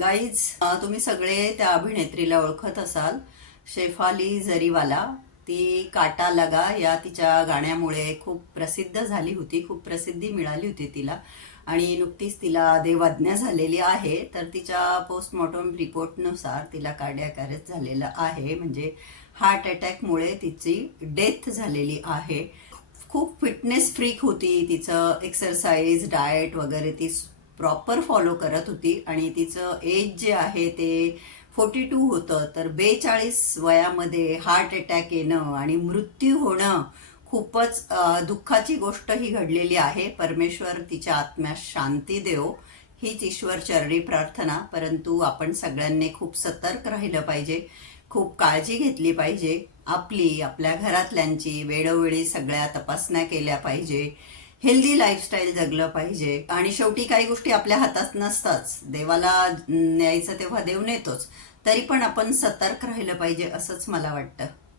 Guys, तुम्ही सगळे त्या अभिनेत्रीला ओळखत असाल, शेफाली जरीवाला. ती काटा लगा या तिच्या गाण्यामुळे खूप प्रसिद्ध झाली होती, खूप प्रसिद्धी मिळाली होती तिला. आणि नुकतीच तिला देवाज्ञा झालेली आहे. तर तिच्या पोस्टमॉर्टम रिपोर्टनुसार तिला कार्डियक अरेस्ट झालेलं आहे, म्हणजे हार्ट अटॅकमुळे तिची डेथ झालेली आहे. खूप फिटनेस फ्रीक होती. तिचं एक्सरसाइज डाएट वगैरे ती प्रॉपर फॉलो करत होती. आणि तिचं एज जे आहे ते 42 होतं. तर 42 वयामध्ये हार्ट अटॅक येणं आणि मृत्यू होणं खूपच दुःखाची गोष्ट ही घडलेली आहे. परमेश्वर तिच्या आत्म्यास शांती देवो, हीच ईश्वर चरणी प्रार्थना. परंतु आपण सगळ्यांनी खूप सतर्क राहिलं पाहिजे, खूप काळजी घेतली पाहिजे. आपली, आपल्या घरातल्यांची वेळोवेळी सगळ्या तपासण्या केल्या पाहिजे. हेल्दी लाईफस्टाईल जगलं पाहिजे. आणि शेवटी काही गोष्टी आपल्या हातात नसताच, देवाला न्यायचं तेव्हा देव नेतोच. तरी पण आपण सतर्क राहिलं पाहिजे असंच मला वाटतं.